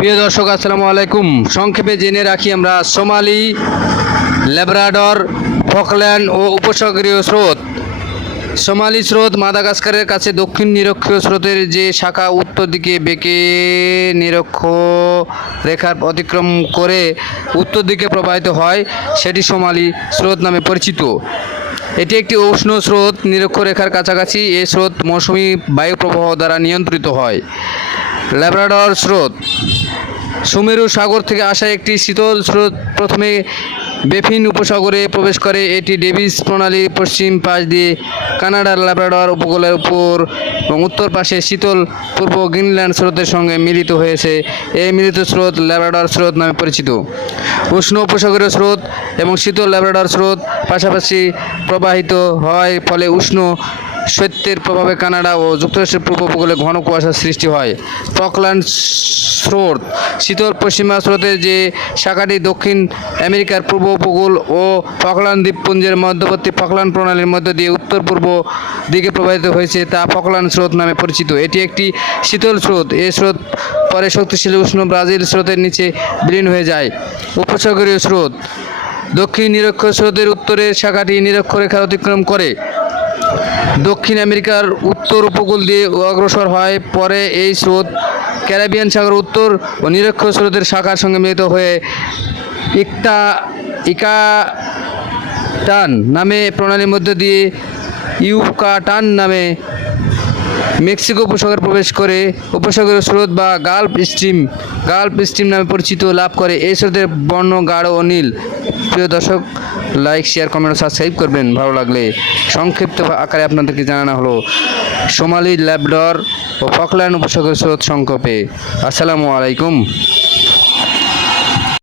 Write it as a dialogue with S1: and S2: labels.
S1: প্রিয় দর্শক, আসসালামু আলাইকুম। সংক্ষেপে জেনে রাখি আমরা সোমালি, ল্যাব্রাডর, ফকল্যান্ড ও উপসাগরীয় স্রোত। সোমালি স্রোত মাদাগাস্কারের কাছে দক্ষিণ নিরক্ষীয় স্রোতের যে শাখা উত্তর দিকে বেঁকে নিরক্ষ রেখার অতিক্রম করে উত্তর দিকে প্রবাহিত হয়, সেটি সোমালি স্রোত নামে পরিচিত। এটি একটি উষ্ণ স্রোত নিরক্ষরেখার কাছাকাছি এই স্রোত মৌসুমি বায়ু প্রবাহ দ্বারা নিয়ন্ত্রিত হয়। ল্যাব্রাডর স্রোত। সুমেরু সাগর থেকে আসা একটি শীতল স্রোত প্রথমে বেফিন উপসাগরে প্রবেশ করে। এটি ডেভিস প্রণালীর পশ্চিম পাশ দিয়ে কানাডার ল্যাব্রাডর উপকূলের উপর এবং উত্তর পাশে শীতল পূর্ব গ্রিনল্যান্ড স্রোতের সঙ্গে মিলিত হয়েছে। এই মিলিত স্রোত ল্যাব্রাডর স্রোত নামে পরিচিত। উষ্ণ উপসাগরীয় স্রোত এবং শীতল ল্যাব্রাডর স্রোত পাশাপাশি প্রবাহিত হয়, ফলে উষ্ণ শৈত্যের প্রভাবে কানাডা ও যুক্তরাষ্ট্রের পূর্ব উপকূলে ঘন কুয়াশার সৃষ্টি হয়। ফকল্যান্ড স্রোত, শীতল পশ্চিমা স্রোতের যে শাখাটি দক্ষিণ আমেরিকার পূর্ব উপকূল ও ফকল্যান্ড দ্বীপপুঞ্জের মধ্যবর্তী ফকল্যান্ড প্রণালীর মধ্য দিয়ে উত্তর পূর্ব দিকে প্রবাহিত হয়েছে তা ফকল্যান্ড স্রোত নামে পরিচিত। এটি একটি শীতল স্রোত। এ স্রোত পরে শক্তিশালী উষ্ণ ব্রাজিল স্রোতের নিচে বিলীন হয়ে যায়। উপসাগরীয় স্রোত, দক্ষিণ নিরক্ষ স্রোতের উত্তরের শাখাটি নিরক্ষরেখা অতিক্রম করে। দক্ষিণ আমেরিকার উত্তর উপকূল দিয়ে অগ্রসর হয়। পরে এই স্রোত ক্যারাবিয়ান সাগর উত্তর ও নিরক্ষ স্রোতের শাখার সঙ্গে মিলিত হয়ে ইকটা ইকাটান নামে প্রণালীর মধ্যে দিয়ে ইউকাটান নামে মেক্সিকো উপসাগর প্রবেশ করে উপসাগরের স্রোত বা গাল্প স্ট্রিম গাল্প স্ট্রিম নামে পরিচিত লাভ করে। এই স্রোতের বর্ণ গাঢ় ও নীল। প্রিয় দর্শক লাইক শেয়ার কমেন্ট ও সাবস্ক্রাইব করবেন। ভালো লাগলে সংক্ষিপ্ত আকারে আপনাদেরকে জানানো হলো সোমালি, ল্যাবডর ও ফকল্যান্ড উপসাগর স্রোত সংক্ষেপে। আসসালামু আলাইকুম।